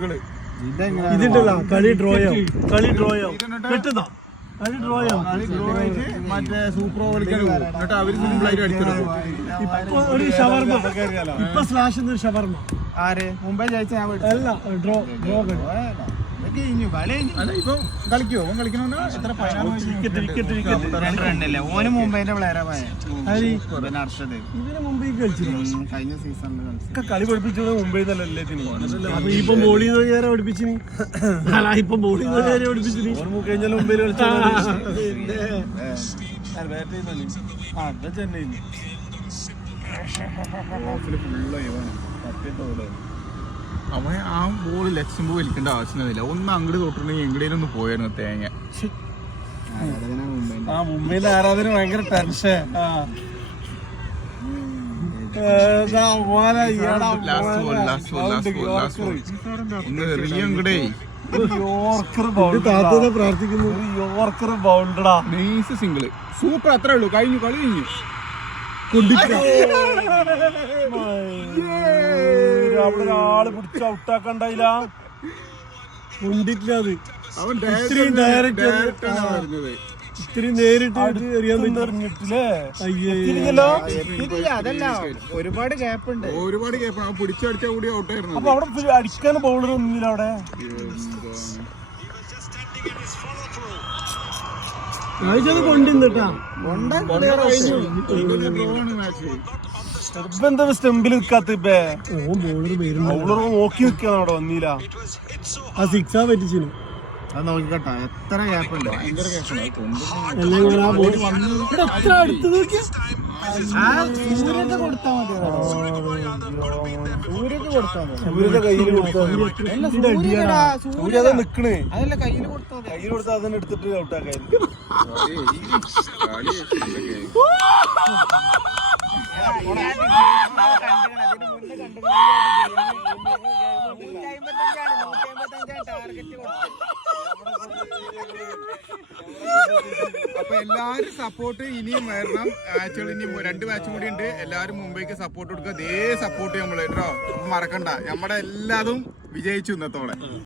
Single ഇതിണ്ടല്ലോ കളി ഡ്രോയോ കിട്ടുന്നോ കളി ഡ്രോയോ മറ്റേ സൂപ്പർ ഓവറിക്കാൻ പോകും എന്നിട്ട് അവര് സിമ്പിളായിട്ട് അടിച്ചെടുക്കും. ഇപ്പൊ ഒരു ഷവർമ ഇപ്പൊ സ്ലാഷ് എന്നൊരു ഷവർമ ആര് മുംബൈ ജയിച്ച ഞാൻ അല്ല ഡ്രോ അല്ല ഇപ്പൊ കളിക്കുവോ ഓൻ കളിക്കണോന്നാ എത്ര ഓന് മുംബൈന്റെ പ്ലെയറാ ഇതിന് മുമ്പ് കളിച്ചിരുന്നു കഴിഞ്ഞ സീസണിൽ കളിച്ചു. കളി പഠിപ്പിച്ചത് മുംബൈ നല്ലല്ലേ അപ്പൊ ഇപ്പൊ ബോളിംഗ് നേരെ പഠിപ്പിച്ചിനി അല്ല ഇപ്പൊ ബോളിംഗ് നേരെ പഠിപ്പിച്ചിനി കഴിഞ്ഞാൽ മുംബൈയിൽ കളിച്ച ചെന്നൈ അവൻ ആ ബോൾ ലക്ഷ്യം വലിക്കേണ്ട ആവശ്യമൊന്നുമില്ല. ഒന്ന് അങ്ങോട്ട് തൊട്ടിട്ടുണ്ടെങ്കിൽ എങ്ങടേലും പോയായിരുന്നു തേങ്ങ. ആ മുംബൈയിലെ ആരാധന ഭയങ്കര ടെൻഷൻ പ്രാർത്ഥിക്കുന്നു. യോർക്കർ ബൗണ്ടടാ നൈസ് സിംഗിള് സൂപ്പർ. അത്രേ ഉള്ളൂ. കഴിഞ്ഞു കളി കഴിഞ്ഞു. അവിടെ ഒരാള് പിടിച്ച് ഔട്ടാക്കണ്ടായില്ല കൊണ്ടിട്ടില്ല. അത് ഇത്രയും ഡയറക്റ്റ് ഇത്രയും നേരിട്ട് എറിഞ്ഞിട്ടില്ലേ? അതല്ല ഒരുപാട് ഗ്യാപ്പ് ഉണ്ട്. ഒരുപാട് ഗ്യാപ്പാണ്. പിടിച്ചടിച്ചാ കൂടി ഔട്ടായിരുന്നു. അപ്പൊ അവിടെ അടിക്കാൻ ബൗളർ ഒന്നുമില്ല അവിടെ. കൊണ്ടിട്ടാ എന്താ സ്റ്റെമ്പിൽ നിക്കാത്ത ബൗളർ നോക്കി നിക്കാണ് അവിടെ വന്നില്ല. ആ സിക്സാ പറ്റിച്ചു. അത് നോക്കിക്കോട്ടെ എത്ര ഗ്യാപ്പ് ഉണ്ട്. ഭയങ്കര ഗ്യാപ്പാണ്. എത്ര അടുത്ത് നോക്കിയ സൂര്യക്ക് കൊടുത്താൽ മതി. സൂര്യന്റെ കയ്യിൽ സൂര്യ അതാ നിക്കണേ. അതല്ല കയ്യിൽ കൊടുത്താൽ കയ്യിൽ കൊടുത്താൽ അതന്നെ എടുത്തിട്ട് ഔട്ടാക്കായിരുന്നു. അപ്പൊ എല്ലാരും സപ്പോർട്ട് ഇനിയും വരണം. മാച്ചുകൾ ഇനിയും 2 മാച്ചും കൂടി ഉണ്ട്. എല്ലാരും മുംബൈക്ക് സപ്പോർട്ട് കൊടുക്കുക. അതേ സപ്പോർട്ട് നമ്മള് കേട്ടോ. മറക്കണ്ട. നമ്മുടെ എല്ലാതും വിജയിച്ചു ഇന്നത്തോടെ.